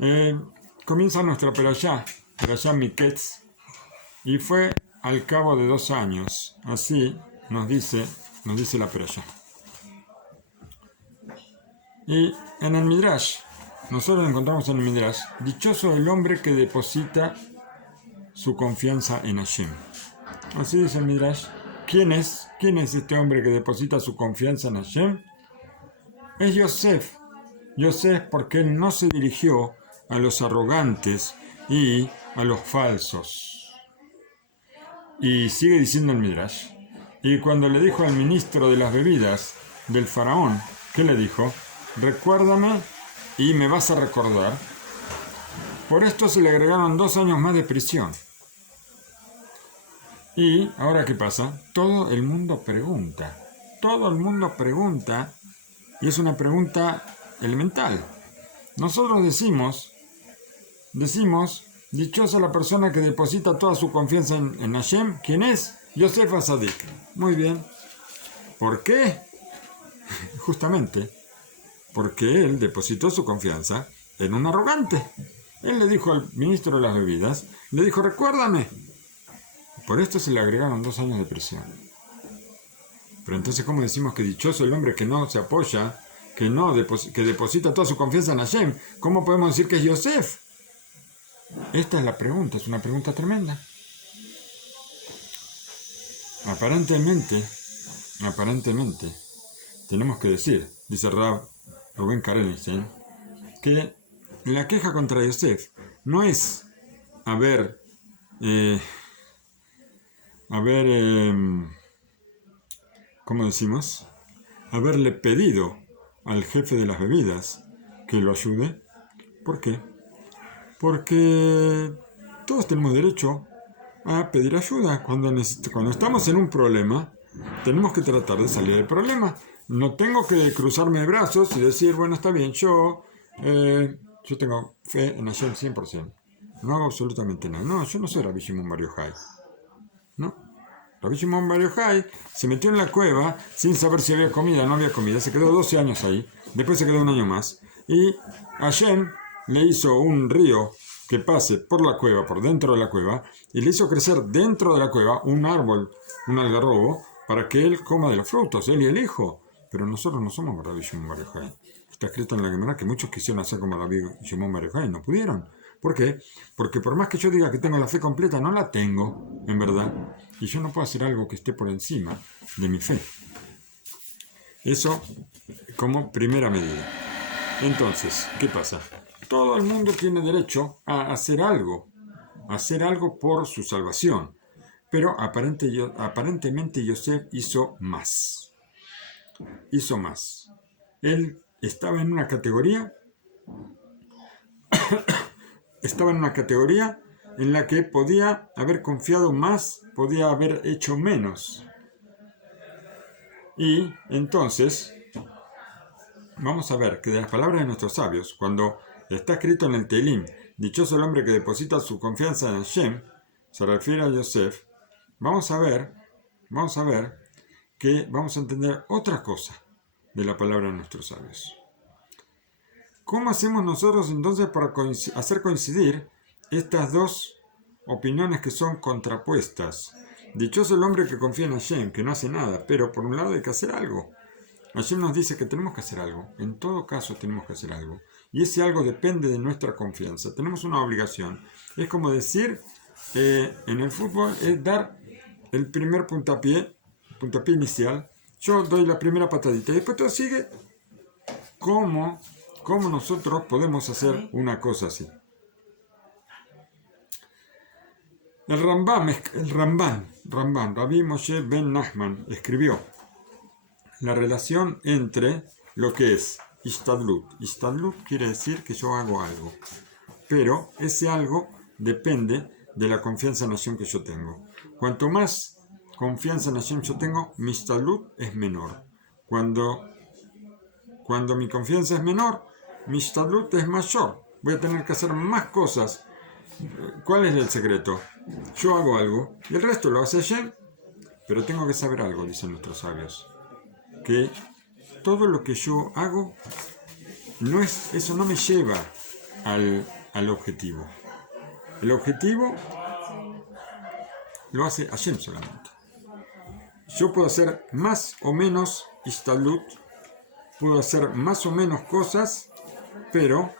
Eh, Comienza nuestra perashá Miketz, y fue al cabo de 2 años. Así nos dice la perashá. Y en el Midrash, nosotros encontramos en el Midrash, dichoso el hombre que deposita su confianza en Hashem. Así dice el Midrash. ¿Quién es este hombre que deposita su confianza en Hashem? Es Yosef. Yosef, porque él no se dirigió a los arrogantes y a los falsos. Y sigue diciendo el Midrash. Y cuando le dijo al ministro de las bebidas del faraón, ¿qué le dijo? Recuérdame y me vas a recordar. Por esto se le agregaron 2 años más de prisión. Y ahora, ¿qué pasa? Todo el mundo pregunta. Y es una pregunta elemental. Nosotros decimos, dichosa la persona que deposita toda su confianza en Hashem. ¿Quién es? Yosef Hasadik. Muy bien. ¿Por qué? Justamente porque él depositó su confianza en un arrogante. Él le dijo al ministro de las bebidas, le dijo, recuérdame. Por esto se le agregaron 2 años de prisión. Pero entonces, ¿cómo decimos que dichoso el hombre que no se apoya, que deposita toda su confianza en Hashem? ¿Cómo podemos decir que es Yosef? Esta es la pregunta, es una pregunta tremenda. Aparentemente, tenemos que decir, dice Rubén Karenstein, que la queja contra Yosef no es ¿cómo decimos? Haberle pedido al jefe de las bebidas que lo ayude. ¿Por qué? Porque todos tenemos derecho a pedir ayuda. Cuando estamos en un problema, tenemos que tratar de salir del problema. No tengo que cruzarme de brazos y decir, bueno, está bien, yo tengo fe en Hashem 100%. No hago absolutamente nada. No, yo no soy Rabbi Shimon Bar Yochai. No. Rabbi Shimon Bar Yochai se metió en la cueva sin saber si había comida o no había comida. Se quedó 12 años ahí. Después se quedó 1 año más. Y Hashem le hizo un río que pase por la cueva, por dentro de la cueva, y le hizo crecer dentro de la cueva un árbol, un algarrobo, para que él coma de los frutos, él y el hijo. Pero nosotros no somos Rabbi Shimon Bar Yochai. Está escrito en la Gemara que muchos quisieron hacer como Rabbi Shimon Bar Yochai y no pudieron. ¿Por qué? Porque por más que yo diga que tengo la fe completa, no la tengo, en verdad. Y yo no puedo hacer algo que esté por encima de mi fe. Eso como primera medida. Entonces, ¿qué pasa? Todo el mundo tiene derecho a hacer algo por su salvación. Pero aparentemente Yosef hizo más. Él estaba en una categoría en la que podía haber confiado más, podía haber hecho menos. Y entonces, vamos a ver que de las palabras de nuestros sabios, cuando está escrito en el Tehilim, dichoso el hombre que deposita su confianza en Hashem, se refiere a Yosef, vamos a ver que vamos a entender otra cosa de la palabra de nuestros sabios. ¿Cómo hacemos nosotros entonces para hacer coincidir estas dos opiniones que son contrapuestas? Dichoso el hombre que confía en Hashem, que no hace nada, pero por un lado hay que hacer algo. Hashem nos dice que tenemos que hacer algo, en todo caso tenemos que hacer algo, y ese algo depende de nuestra confianza, tenemos una obligación. Es como decir, en el fútbol, es dar el primer puntapié inicial, yo doy la primera patadita, y después todo sigue. ¿Cómo nosotros podemos hacer una cosa así? El Ramban, Rabbi Moshe ben Nachman, escribió la relación entre lo que es Ishtadlut. Ishtadlut quiere decir que yo hago algo, pero ese algo depende de la confianza en Hashem que yo tengo. Cuanto más confianza en Hashem yo tengo, mi Ishtadlut es menor. Cuando mi confianza es menor, mi Ishtadlut es mayor. Voy a tener que hacer más cosas. ¿Cuál es el secreto? Yo hago algo y el resto lo hace Hashem, pero tengo que saber algo, dicen nuestros sabios, que todo lo que yo hago eso no me lleva al objetivo. El objetivo lo hace Hashem solamente. Yo puedo hacer más o menos ishtalut, puedo hacer más o menos cosas, pero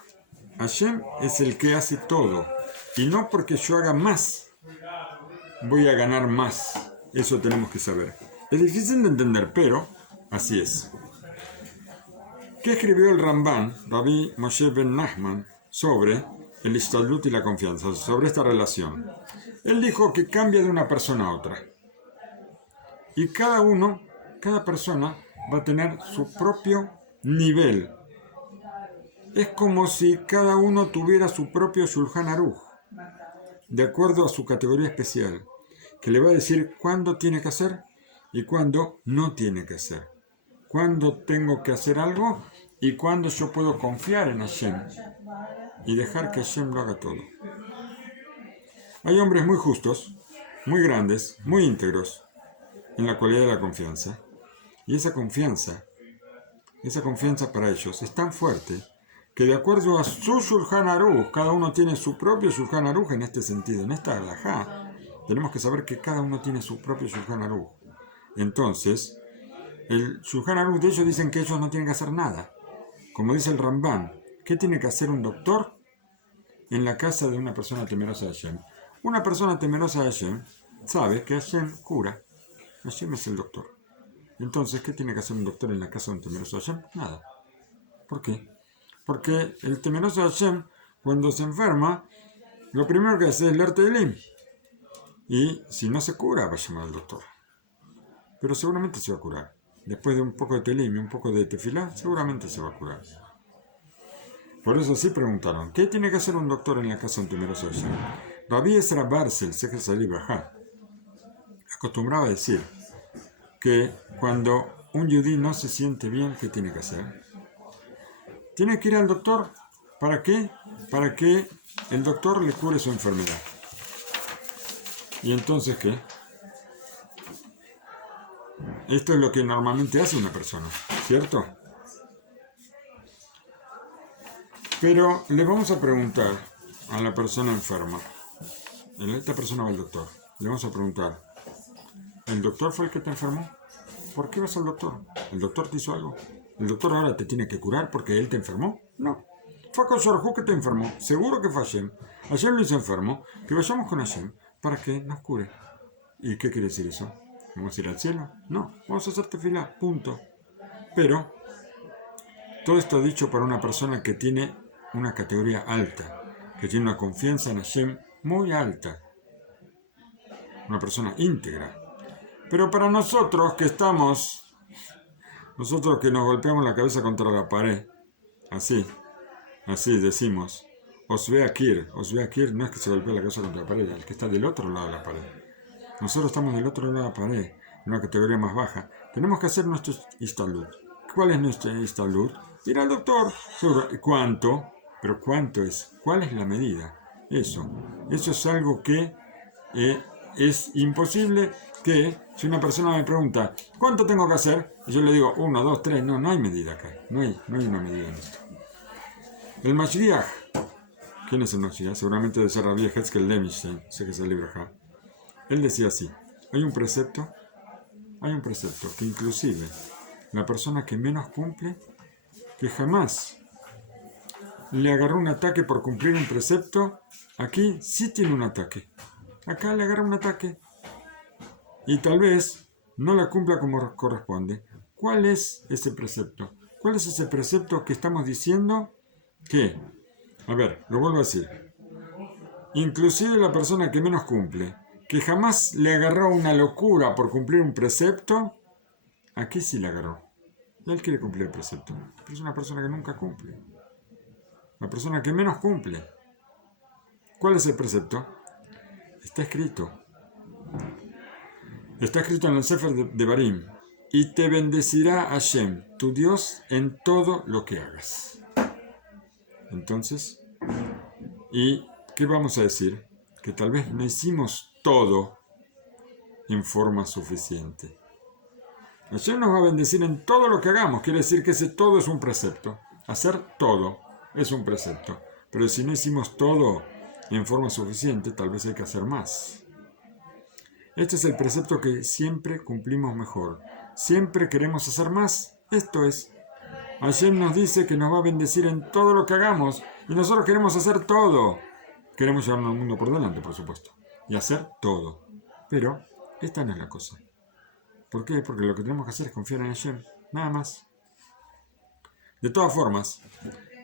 Hashem es el que hace todo. Y no porque yo haga más, voy a ganar más. Eso tenemos que saber. Es difícil de entender, pero así es. ¿Qué escribió el Ramban, Rabbi Moshe ben Nachman, sobre el ishtalut y la confianza, sobre esta relación? Él dijo que cambia de una persona a otra. Y cada persona va a tener su propio nivel. Es como si cada uno tuviera su propio Shulchan Aruch, de acuerdo a su categoría especial, que le va a decir cuándo tiene que hacer y cuándo no tiene que hacer. Cuándo tengo que hacer algo y cuándo yo puedo confiar en Hashem y dejar que Hashem lo haga todo. Hay hombres muy justos, muy grandes, muy íntegros en la cualidad de la confianza. Y esa confianza para ellos es tan fuerte que de acuerdo a su Shulchan Aruch, cada uno tiene su propio Shulchan Aruch en este sentido, en esta halajá. Tenemos que saber que cada uno tiene su propio Shulchan Aruch. Entonces, el Shulchan Aruch de ellos dicen que ellos no tienen que hacer nada. Como dice el Ramban, ¿qué tiene que hacer un doctor en la casa de una persona temerosa de Hashem? Una persona temerosa de Hashem sabe que Hashem cura. Hashem es el doctor. Entonces, ¿qué tiene que hacer un doctor en la casa de un temeroso de Hashem? Nada. ¿Por qué? Porque el temeroso de Hashem, cuando se enferma, lo primero que hace es leer Tehilim. Y si no se cura, va a llamar al doctor. Pero seguramente se va a curar. Después de un poco de Tehilim y un poco de tefilá, seguramente se va a curar. Por eso sí preguntaron, ¿qué tiene que hacer un doctor en la casa de un temeroso de Hashem? Rabbi Ezra Barzel, Sefer Salih Brajá, acostumbraba a decir que cuando un yudí no se siente bien, ¿qué tiene que hacer? Tiene que ir al doctor. ¿Para qué? Para que el doctor le cure su enfermedad. ¿Y entonces qué? Esto es lo que normalmente hace una persona, ¿cierto? Pero le vamos a preguntar a la persona enferma. Esta persona va al doctor. Le vamos a preguntar, ¿el doctor fue el que te enfermó? ¿Por qué vas al doctor? ¿El doctor te hizo algo? ¿El doctor ahora te tiene que curar porque él te enfermó? No. Fue con Sorjú que te enfermó. Seguro que fue Hashem. Hashem lo hizo enfermo. Que vayamos con Hashem para que nos cure. ¿Y qué quiere decir eso? ¿Vamos a ir al cielo? No. Vamos a hacer tefilá. Punto. Pero todo esto dicho para una persona que tiene una categoría alta. Que tiene una confianza en Hashem muy alta. Una persona íntegra. Pero para nosotros que nos golpeamos la cabeza contra la pared, así decimos, Osveakir no es que se golpea la cabeza contra la pared, el que está del otro lado de la pared. Nosotros estamos del otro lado de la pared, en una categoría más baja. Tenemos que hacer nuestro ishtalut. ¿Cuál es nuestro ishtalut? Ir al doctor. ¿Cuánto? ¿Pero cuánto es? ¿Cuál es la medida? Eso es algo que es imposible que, si una persona me pregunta, ¿cuánto tengo que hacer? Y yo le digo, 1, 2, 3, no hay medida acá, no hay una medida en esto. El Mashgiach, ¿quién es el Mashgiach? Seguramente debe ser Rabbi Yehiel Levinstein, sé que es el libro acá. Él decía así, hay un precepto que inclusive la persona que menos cumple, que jamás le agarró un ataque por cumplir un precepto, aquí sí tiene un ataque. Acá le agarra un ataque. Y tal vez no la cumpla como corresponde. ¿Cuál es ese precepto? ¿Cuál es ese precepto que estamos diciendo que? A ver, lo vuelvo a decir. Inclusive la persona que menos cumple, que jamás le agarró una locura por cumplir un precepto, aquí sí le agarró. Y él quiere cumplir el precepto. Pero es una persona que nunca cumple. La persona que menos cumple. ¿Cuál es el precepto? Está escrito en el Sefer de Barim, y te bendecirá Hashem, tu Dios, en todo lo que hagas. Entonces, ¿y qué vamos a decir? Que tal vez no hicimos todo en forma suficiente. Hashem nos va a bendecir en todo lo que hagamos, quiere decir que ese todo es un precepto. Hacer todo es un precepto. pero si no hicimos todo en forma suficiente, tal vez hay que hacer más. Este es el precepto que siempre cumplimos mejor. Siempre queremos hacer más. Esto es. Hashem nos dice que nos va a bendecir en todo lo que hagamos y nosotros queremos hacer todo. Queremos llevarnos al mundo por delante, por supuesto, y hacer todo. Pero esta no es la cosa. ¿Por qué? Porque lo que tenemos que hacer es confiar en Hashem, nada más. De todas formas,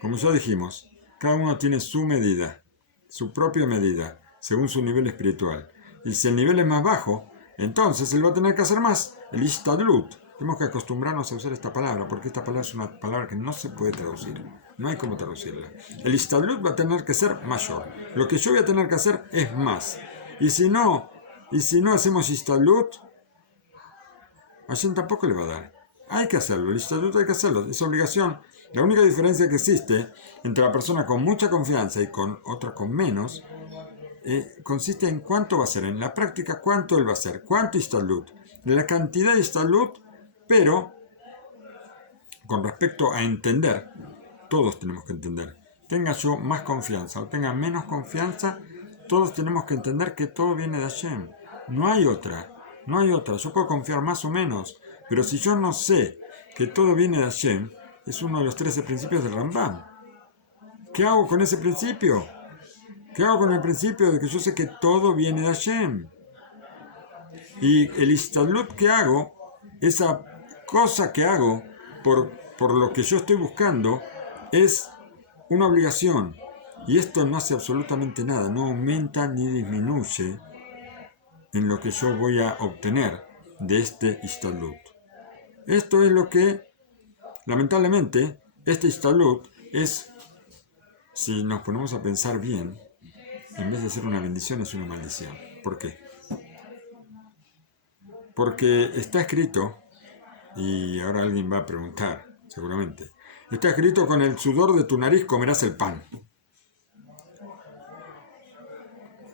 como ya dijimos, cada uno tiene su medida, su propia medida, según su nivel espiritual. Y si el nivel es más bajo, entonces él va a tener que hacer más, el ishtadlut. Tenemos que acostumbrarnos a usar esta palabra, porque esta palabra es una palabra que no se puede traducir. No hay cómo traducirla. El ishtadlut va a tener que ser mayor. Lo que yo voy a tener que hacer es más. Y si no hacemos ishtadlut, a Hashem tampoco le va a dar. Hay que hacerlo, el ishtadlut hay que hacerlo, es obligación. La única diferencia que existe entre la persona con mucha confianza y con otra con menos, consiste en cuánto va a ser, en la práctica cuánto él va a hacer, cuánto ishtadlut. La cantidad de ishtadlut, pero con respecto a entender, todos tenemos que entender. Tenga yo más confianza o tenga menos confianza, todos tenemos que entender que todo viene de Hashem. No hay otra. Yo puedo confiar más o menos, pero si yo no sé que todo viene de Hashem, es uno de los 13 principios del Rambam. ¿Qué hago con ese principio? ¿Qué hago con el principio de que yo sé que todo viene de Hashem? Y el ishtadlut que hago, esa cosa que hago por lo que yo estoy buscando, es una obligación. Y esto no hace absolutamente nada, no aumenta ni disminuye en lo que yo voy a obtener de este ishtadlut. Esto es lo que, lamentablemente, este ishtadlut es, si nos ponemos a pensar bien, en vez de ser una bendición, es una maldición. ¿Por qué? Porque está escrito, y ahora alguien va a preguntar, seguramente, está escrito: con el sudor de tu nariz comerás el pan.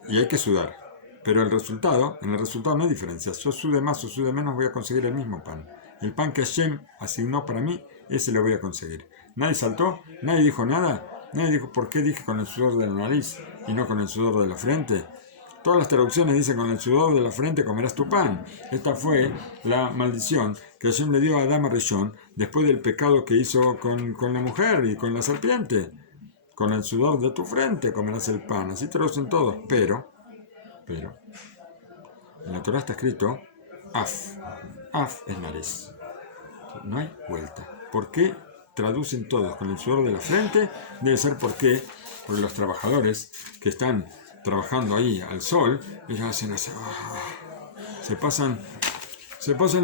Y hay que sudar. Pero en el resultado no hay diferencia. Yo sude más o sude menos, voy a conseguir el mismo pan. El pan que Hashem asignó para mí, ese lo voy a conseguir. Nadie saltó, nadie dijo nada, nadie dijo por qué dije con el sudor de la nariz y no con el sudor de la frente. Todas las traducciones dicen: con el sudor de la frente comerás tu pan. Esta fue la maldición que Hashem le dio a Adán Rishon después del pecado que hizo con la mujer y con la serpiente. Con el sudor de tu frente comerás el pan. Así traducen todos, pero en la Torah está escrito af es nariz. No hay vuelta. ¿Por qué traducen todos con el sudor de la frente? Debe ser porque los trabajadores que están trabajando ahí al sol, ellos hacen así, se pasan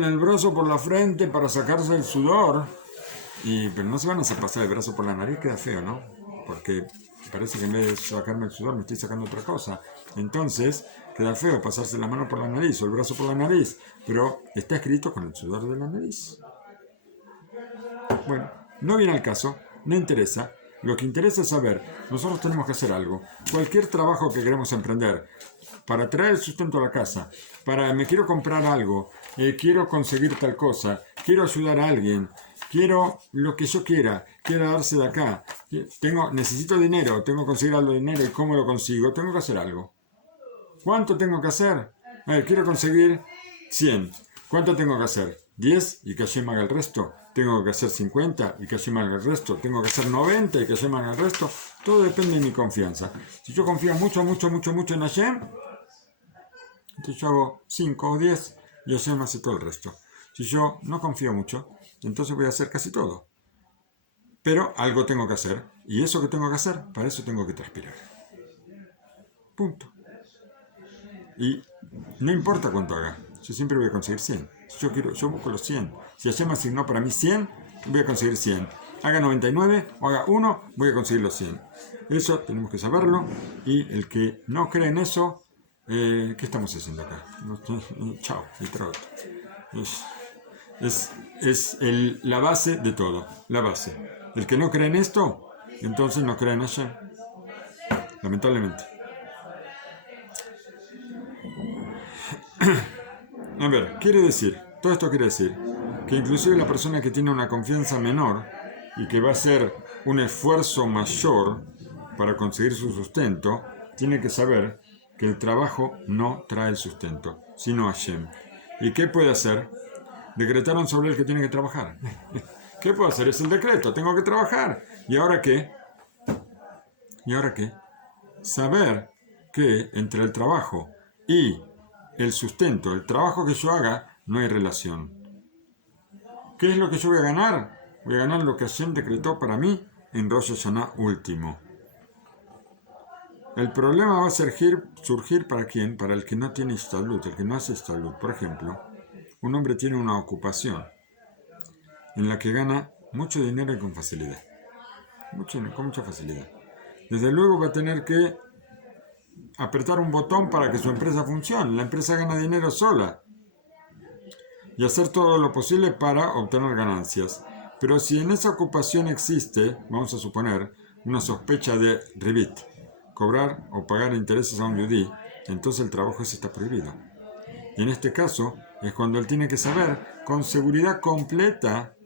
el brazo por la frente para sacarse el sudor, pero no se van a hacer pasar el brazo por la nariz, queda feo, ¿no? Porque parece que en vez de sacarme el sudor me estoy sacando otra cosa. Entonces queda feo pasarse la mano por la nariz o el brazo por la nariz, pero está escrito con el sudor de la nariz. Bueno, no viene al caso, no interesa. Lo que interesa es saber, nosotros tenemos que hacer algo. Cualquier trabajo que queremos emprender, para traer el sustento a la casa, me quiero comprar algo, quiero conseguir tal cosa, quiero ayudar a alguien, quiero lo que yo quiera, quiero darse de acá, necesito dinero, tengo que conseguir algo de dinero, y cómo lo consigo, tengo que hacer algo. ¿Cuánto tengo que hacer? A ver, quiero conseguir 100. ¿Cuánto tengo que hacer? 10 y que Hashem haga el resto. Tengo que hacer 50 y que Hashem haga el resto. Tengo que hacer 90 y que Hashem haga el resto. Todo depende de mi confianza. Si yo confío mucho en Hashem, entonces yo hago 5 o 10 y Hashem hace todo el resto. Si yo no confío mucho, entonces voy a hacer casi todo. Pero algo tengo que hacer. Y eso que tengo que hacer, para eso tengo que transpirar. Punto. Y no importa cuánto haga, yo siempre voy a conseguir 100. Yo busco los 100. Si Hashem asignó para mí 100, voy a conseguir 100. Haga 99 o haga 1, voy a conseguir los 100. Eso tenemos que saberlo. Y el que no cree en eso, ¿qué estamos haciendo acá? Chao, y trato. Es la base de todo. La base. El que no cree en esto, entonces no cree en Hashem. Lamentablemente. A ver, todo esto quiere decir que inclusive la persona que tiene una confianza menor y que va a hacer un esfuerzo mayor para conseguir su sustento, tiene que saber que el trabajo no trae el sustento, sino Hashem. ¿Y qué puede hacer? Decretaron sobre él que tiene que trabajar. ¿Qué puedo hacer? Es el decreto, tengo que trabajar. ¿Y ahora qué? ¿Y ahora qué? Saber que entre el trabajo y el sustento, el trabajo que yo haga, no hay relación. ¿Qué es lo que yo voy a ganar? Voy a ganar lo que Hashem decretó para mí en Rosh Hashanah último. El problema va a surgir ¿para quién? Para el que no tiene Ishtalut, el que no hace Ishtalut. Por ejemplo, un hombre tiene una ocupación en la que gana mucho dinero y con facilidad. Con mucha facilidad. Desde luego va a tener que apretar un botón para que su empresa funcione. La empresa gana dinero sola. Y hacer todo lo posible para obtener ganancias. Pero si en esa ocupación existe, vamos a suponer, una sospecha de ribit, cobrar o pagar intereses a un yudí, entonces el trabajo ese está prohibido. Y en este caso es cuando él tiene que saber con seguridad completa,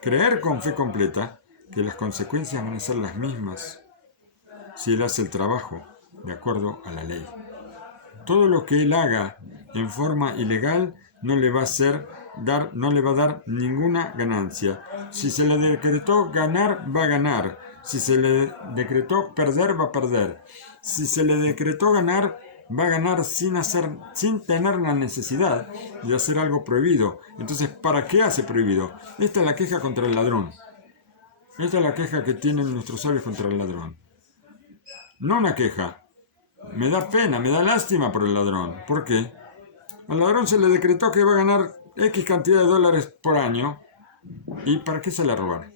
creer con fe completa, que las consecuencias van a ser las mismas si él hace el trabajo de acuerdo a la ley. Todo lo que él haga en forma ilegal no le va a dar ninguna ganancia. Si se le decretó ganar, va a ganar. Si se le decretó perder, va a perder. Si se le decretó ganar, va a ganar sin tener la necesidad de hacer algo prohibido. Entonces, ¿para qué hace prohibido? Esta es la queja contra el ladrón. Esta es la queja que tienen nuestros sabios contra el ladrón. No una queja. Me da pena, me da lástima por el ladrón. ¿Por qué? Al ladrón se le decretó que va a ganar X cantidad de dólares por año. ¿Y para qué se le robar?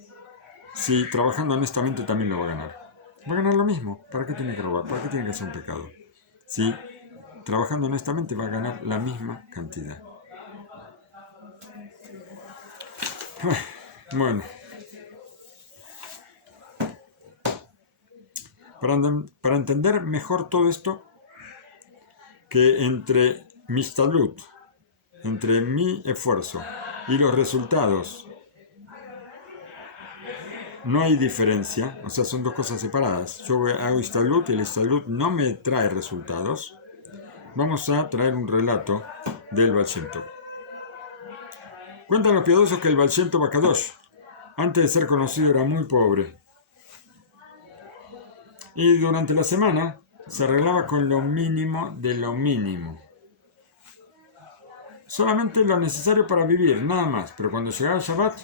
Si trabajando honestamente también lo va a ganar. Va a ganar lo mismo. ¿Para qué tiene que robar? ¿Para qué tiene que hacer un pecado? Si trabajando honestamente va a ganar la misma cantidad. Bueno. Para entender mejor todo esto, que entre mi salud, entre mi esfuerzo y los resultados no hay diferencia, o sea, son dos cosas separadas. Yo hago Ishtalut y el Ishtalut no me trae resultados. Vamos a traer un relato del Baal Shem Tov. Cuentan los piadosos que el Baal Shem Tov Akadosh, antes de ser conocido, era muy pobre. Y durante la semana se arreglaba con lo mínimo de lo mínimo. Solamente lo necesario para vivir, nada más. Pero cuando llegaba el Shabbat,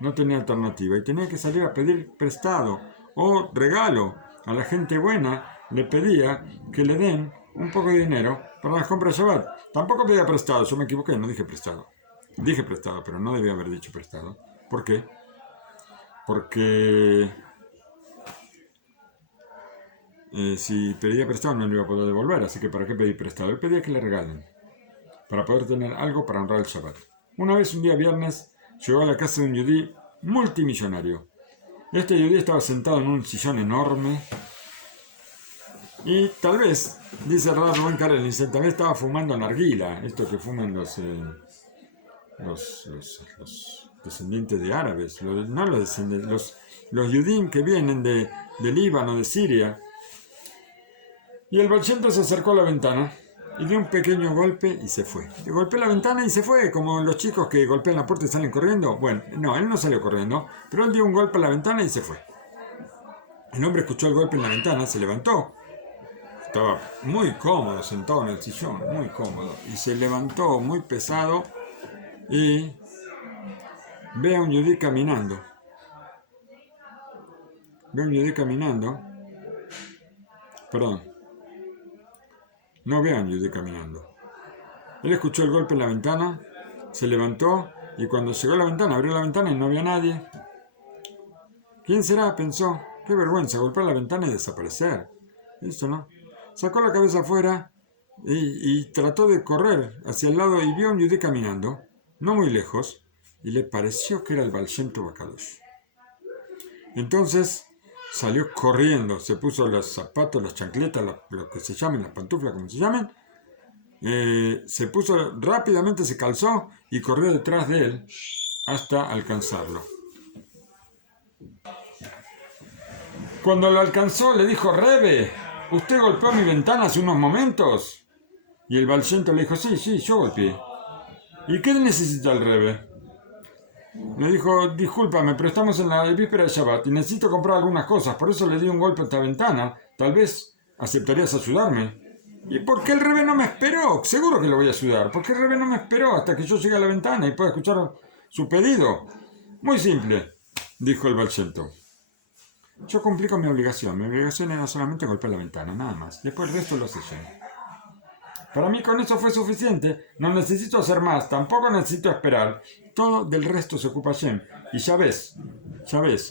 no tenía alternativa. Y tenía que salir a pedir prestado o regalo. A la gente buena le pedía que le den un poco de dinero para las compras de Shabbat. Tampoco pedía prestado, yo me equivoqué, no dije prestado. Dije prestado, pero no debía haber dicho prestado. ¿Por qué? Porque si pedía prestado no lo iba a poder devolver, así que ¿para qué pedir prestado? Él pedía que le regalen, para poder tener algo para honrar el Shabbat. Una vez, un día viernes, llegó a la casa de un yudí multimillonario. Este yudí estaba sentado en un sillón enorme y tal vez, dice Rubén Karel, tal vez estaba fumando narguila, esto que fuman los descendientes de árabes, no los descendientes, los yudim que vienen de Líbano, de Siria. Y el Baal Shem Tov se acercó a la ventana y dio un pequeño golpe y se fue. Golpeó la ventana y se fue, como los chicos que golpean la puerta y salen corriendo. Bueno, no, él no salió corriendo, pero él dio un golpe a la ventana y se fue. El hombre escuchó el golpe en la ventana, se levantó. Estaba muy cómodo sentado en el sillón, muy cómodo. Y se levantó muy pesado y ve a un yudí caminando. No ve a un yudí caminando. Él escuchó el golpe en la ventana, se levantó y cuando llegó a la ventana, abrió la ventana y no había nadie. ¿Quién será? Pensó. Qué vergüenza, golpear la ventana y desaparecer. Eso no. Sacó la cabeza afuera y trató de correr hacia el lado y vio a un yudí caminando, no muy lejos, y le pareció que era el Baal Shem Tov Akadosh. Entonces salió corriendo, se puso los zapatos, las chancletas, lo que se llamen, las pantuflas, como se llamen, se puso rápidamente, se calzó y corrió detrás de él hasta alcanzarlo. Cuando lo alcanzó le dijo, Rebe, ¿usted golpeó mi ventana hace unos momentos? Y el Baal Shem Tov le dijo, sí, yo golpeé. ¿Y qué necesita el Rebe? Le dijo, discúlpame, pero estamos en la víspera de Shabbat y necesito comprar algunas cosas, por eso le di un golpe a esta ventana. Tal vez aceptarías ayudarme. ¿Y por qué el Rebe no me esperó? Seguro que lo voy a ayudar. ¿Por qué el Rebe no me esperó hasta que yo llegue a la ventana y pueda escuchar su pedido? Muy simple, dijo el Baal Shem Tov. Yo cumplí con mi obligación. Mi obligación era solamente golpear la ventana, nada más. Después el resto lo hace yo. Para mí con eso fue suficiente. No necesito hacer más. Tampoco necesito esperar. Todo del resto se ocupa Shem. Y ya ves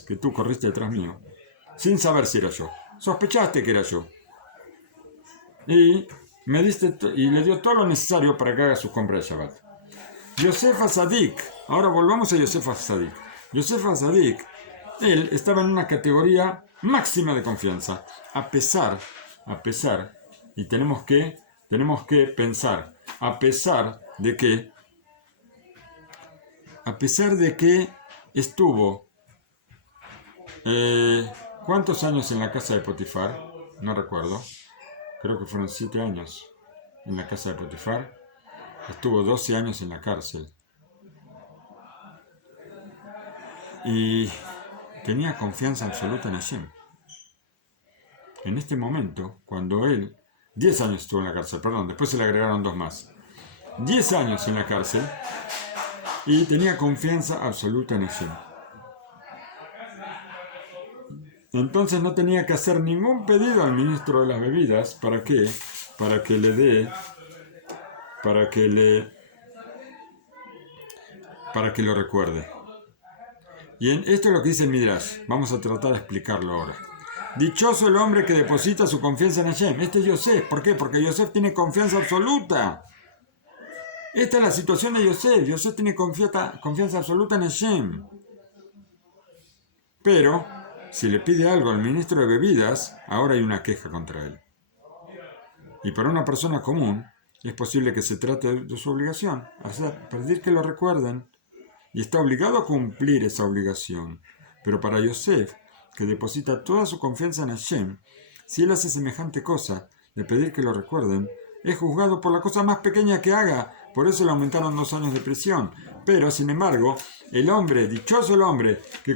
que tú corriste detrás mío. Sin saber si era yo. Sospechaste que era yo. Y me diste y le dio todo lo necesario para que haga sus compras de Shabbat. Yosef HaTzadik. Ahora volvamos a Yosef HaTzadik. Yosef HaTzadik, él estaba en una categoría máxima de confianza. A pesar, y tenemos que pensar, a pesar de que estuvo, ¿cuántos años en la casa de Potifar? No recuerdo, creo que fueron 7 años en la casa de Potifar. Estuvo 12 años en la cárcel. Y tenía confianza absoluta en Hashem. En este momento, cuando él, 10 años estuvo en la cárcel, perdón, después se le agregaron 2 más. 10 años en la cárcel y tenía confianza absoluta en Hashem. Entonces no tenía que hacer ningún pedido al ministro de las bebidas. ¿Para qué? Para que lo recuerde. Y esto es lo que dice el Midrash. Vamos a tratar de explicarlo ahora. Dichoso el hombre que deposita su confianza en Hashem. Este es Yosef. ¿Por qué? Porque Yosef tiene confianza absoluta. Esta es la situación de Yosef. Yosef tiene confianza absoluta en Hashem. Pero, si le pide algo al ministro de bebidas, ahora hay una queja contra él. Y para una persona común, es posible que se trate de su obligación. Pedir que lo recuerden. Y está obligado a cumplir esa obligación. Pero para Yosef, que deposita toda su confianza en Hashem, si él hace semejante cosa, de pedir que lo recuerden, es juzgado por la cosa más pequeña que haga. Por eso le aumentaron 2 años de prisión. Pero, sin embargo, dichoso el hombre que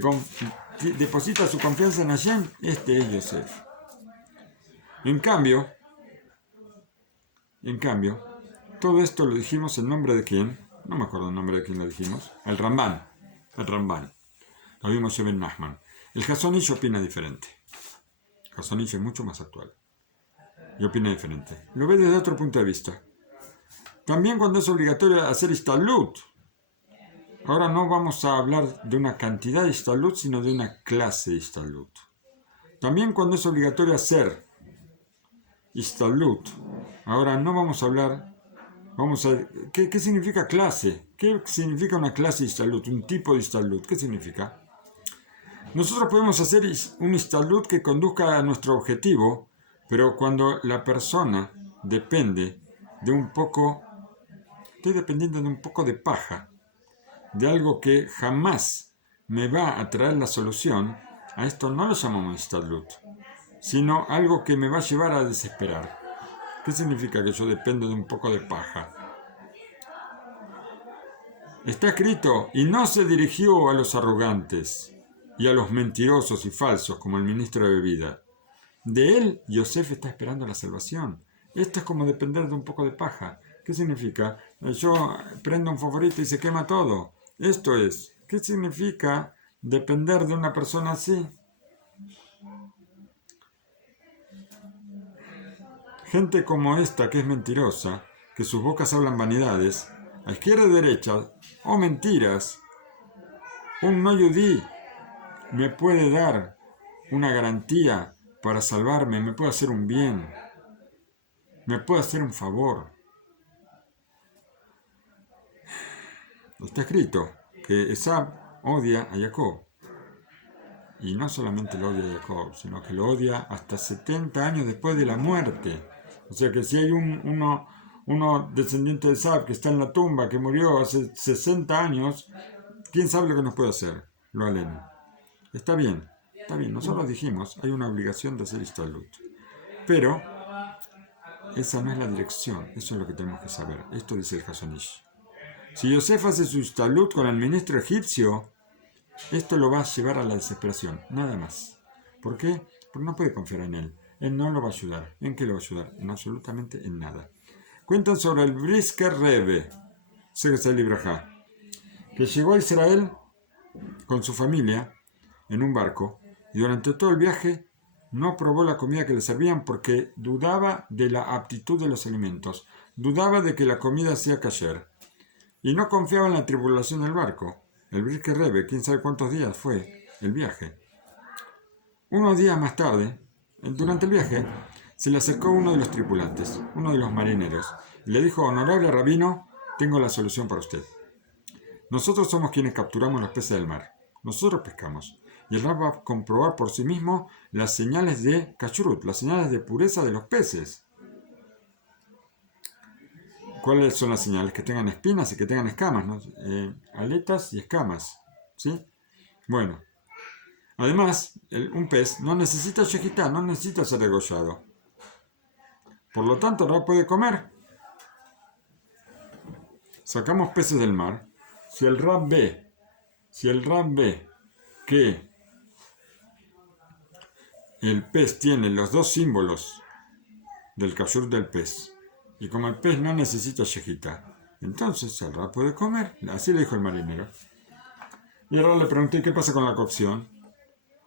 deposita su confianza en Hashem, este es Yosef. En cambio, todo esto lo dijimos en nombre de quién. No me acuerdo el nombre de quién lo dijimos. El Ramban. Lo vimos en Nachman. El Chazon Ish opina diferente. El Chazon Ish es mucho más actual. Y opina diferente. Lo ve desde otro punto de vista. También cuando es obligatorio hacer Ishtalut. Ahora no vamos a hablar de una cantidad de Ishtalut, sino de una clase de Ishtalut. También cuando es obligatorio hacer Ishtalut. Ahora no vamos a hablar. Vamos a ver, ¿qué significa clase? ¿Qué significa una clase de Ishtalut? Un tipo de Ishtalut. ¿Qué significa? Nosotros podemos hacer un Ishtalut que conduzca a nuestro objetivo, pero cuando la persona depende de un poco, estoy dependiendo de un poco de paja, de algo que jamás me va a traer la solución, a esto no lo llamamos Ishtalut, sino algo que me va a llevar a desesperar. ¿Qué significa que yo dependo de un poco de paja? Está escrito, y no se dirigió a los arrogantes y a los mentirosos y falsos como el ministro de bebida. De él, Yosef está esperando la salvación. Esto es como depender de un poco de paja. ¿Qué significa? Yo prendo un favorito y se quema todo. Esto es, ¿qué significa depender de una persona así? Gente como esta que es mentirosa, que sus bocas hablan vanidades, a izquierda y derecha, o mentiras, un no yudí me puede dar una garantía para salvarme, me puede hacer un bien, me puede hacer un favor. Está escrito que Esab odia a Jacob. Y no solamente lo odia a Jacob, sino que lo odia hasta 70 años después de la muerte. O sea que si hay uno descendiente de Esab que está en la tumba, que murió hace 60 años, ¿quién sabe lo que nos puede hacer? Lo aleno. Está bien. Está bien, nosotros dijimos, hay una obligación de hacer Ishtalut. Pero esa no es la dirección, eso es lo que tenemos que saber. Esto dice el Hazon Ish. Si Yosef hace su Ishtalut con el ministro egipcio, esto lo va a llevar a la desesperación, nada más. ¿Por qué? Porque no puede confiar en él. Él no lo va a ayudar. ¿En qué lo va a ayudar? En absolutamente en nada. Cuentan sobre el Brisker Rebbe, que llegó a Israel con su familia en un barco y durante todo el viaje no probó la comida que le servían porque dudaba de la aptitud de los alimentos, dudaba de que la comida sea kasher y no confiaba en la tripulación del barco. El Brisker Rebbe, quién sabe cuántos días fue el viaje. Unos días más tarde, durante el viaje, se le acercó uno de los tripulantes, uno de los marineros, y le dijo: honorable rabino, tengo la solución para usted. Nosotros somos quienes capturamos los peces del mar. Nosotros pescamos. Y el Rab va a comprobar por sí mismo las señales de kashrut, las señales de pureza de los peces. ¿Cuáles son las señales? Que tengan espinas y que tengan escamas, ¿no? Aletas y escamas, ¿sí? Bueno, además, un pez no necesita shejitá, no necesita ser degollado. Por lo tanto, el Rab puede comer. Sacamos peces del mar. Si el Rab ve que el pez tiene los dos símbolos del kashrut del pez, y como el pez no necesita shejitá, entonces el Rab puede comer. Así le dijo el marinero. Y el Rab le pregunté: ¿qué pasa con la cocción?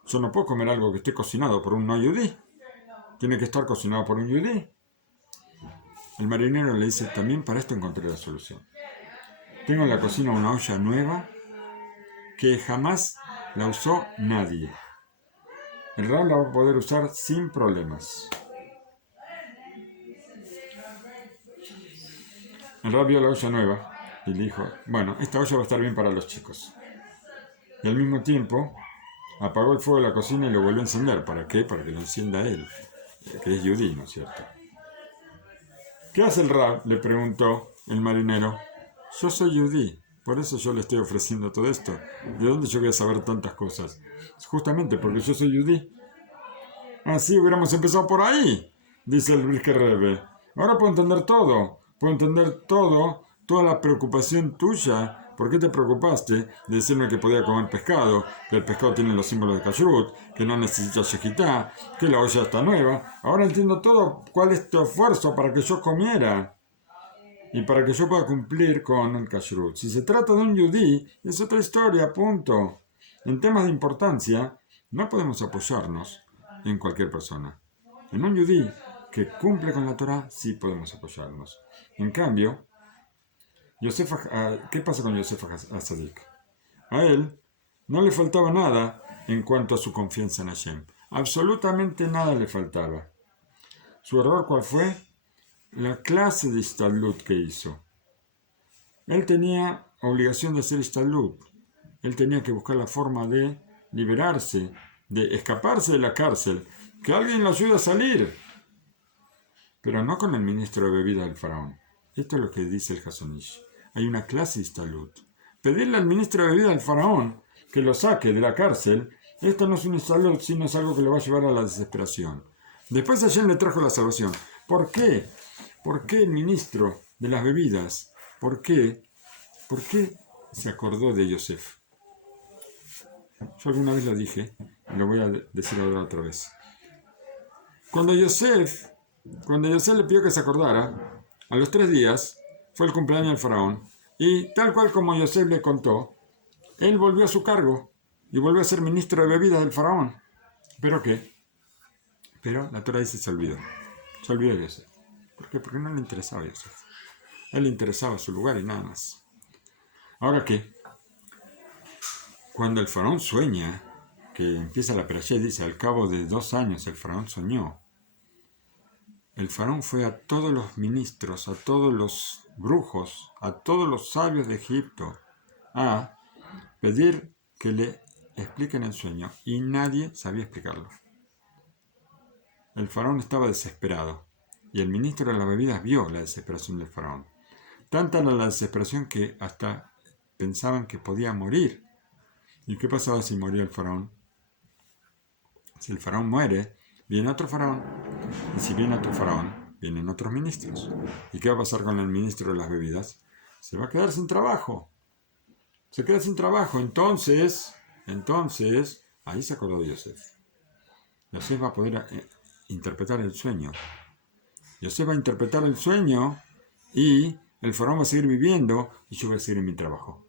Yo no puedo comer algo que esté cocinado por un no yudí. Tiene que estar cocinado por un yudí. El marinero le dice: también para esto encontré la solución. Tengo en la cocina una olla nueva que jamás la usó nadie. El Rab la va a poder usar sin problemas. El Rab vio la olla nueva y le dijo: bueno, esta olla va a estar bien para los chicos. Y al mismo tiempo apagó el fuego de la cocina y lo volvió a encender. ¿Para qué? Para que lo encienda él, que es yudí, ¿no es cierto? ¿Qué hace el Rab?, le preguntó el marinero. Yo soy yudí, por eso yo le estoy ofreciendo todo esto. ¿De dónde yo voy a saber tantas cosas? Justamente porque yo soy yudí. Así hubiéramos empezado por ahí, dice el Brisker Rebbe. Ahora puedo entender todo, toda la preocupación tuya. ¿Por qué te preocupaste de decirme que podía comer pescado, que el pescado tiene los símbolos de kashrut, que no necesita shejitá, que la olla está nueva? Ahora entiendo todo. ¿Cuál es tu esfuerzo para que yo comiera y para que yo pueda cumplir con el kashrut? Si se trata de un yudí, es otra historia, punto. En temas de importancia, no podemos apoyarnos en cualquier persona. En un yudí que cumple con la Torah, sí podemos apoyarnos. En cambio, ¿qué pasa con Yosef HaTzadik? A él no le faltaba nada en cuanto a su confianza en Hashem. Absolutamente nada le faltaba. ¿Su error cuál fue? La clase de Ishtadlut que hizo. Él tenía obligación de hacer Ishtadlut. Él tenía que buscar la forma de liberarse, de escaparse de la cárcel, que alguien lo ayude a salir. Pero no con el ministro de bebida del faraón. Esto es lo que dice el Hazon Ish. Hay una clase de Ishtalut. Pedirle al ministro de bebida del faraón que lo saque de la cárcel, esto no es un Ishtalut, sino es algo que lo va a llevar a la desesperación. Después Hashem le trajo la salvación. ¿Por qué? ¿Por qué el ministro de las bebidas? ¿Por qué se acordó de Yosef? Yo alguna vez lo dije, y lo voy a decir ahora otra vez. Cuando Yosef le pidió que se acordara, a los 3 días fue el cumpleaños del faraón, y tal cual como Yosef le contó, él volvió a su cargo y volvió a ser ministro de bebidas del faraón. ¿Pero qué? Pero la Torah dice: se olvidó de Yosef. ¿Por qué? Porque no le interesaba a Yosef. A él le interesaba su lugar y nada más. Ahora qué, cuando el faraón sueña, que empieza la perashá y dice: al cabo de 2 años el faraón soñó. El faraón fue a todos los ministros, a todos los brujos, a todos los sabios de Egipto a pedir que le expliquen el sueño y nadie sabía explicarlo. El faraón estaba desesperado y el ministro de las bebidas vio la desesperación del faraón. Tanta era la desesperación que hasta pensaban que podía morir. ¿Y qué pasaba si moría el faraón? Si el faraón muere, viene otro faraón. Y si viene otro faraón, vienen otros ministros. ¿Y qué va a pasar con el ministro de las bebidas? Se va a quedar sin trabajo. Se queda sin trabajo. Entonces, ahí se acordó de Yosef. Yosef va a poder interpretar el sueño. Yosef va a interpretar el sueño y el faraón va a seguir viviendo y yo voy a seguir en mi trabajo.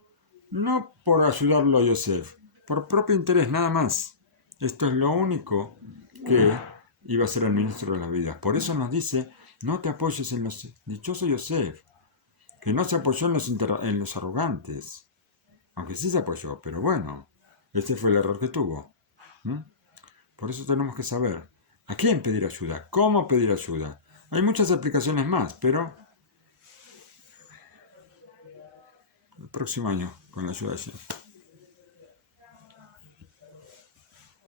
No por ayudarlo a Yosef, por propio interés, nada más. Esto es lo único que iba a ser el ministro de las vidas. Por eso nos dice, no te apoyes en los... Dichoso Yosef, que no se apoyó en los arrogantes. Aunque sí se apoyó, pero bueno, este fue el error que tuvo. Por eso tenemos que saber a quién pedir ayuda, cómo pedir ayuda. Hay muchas aplicaciones más, pero el próximo año, con la ayuda de Shem.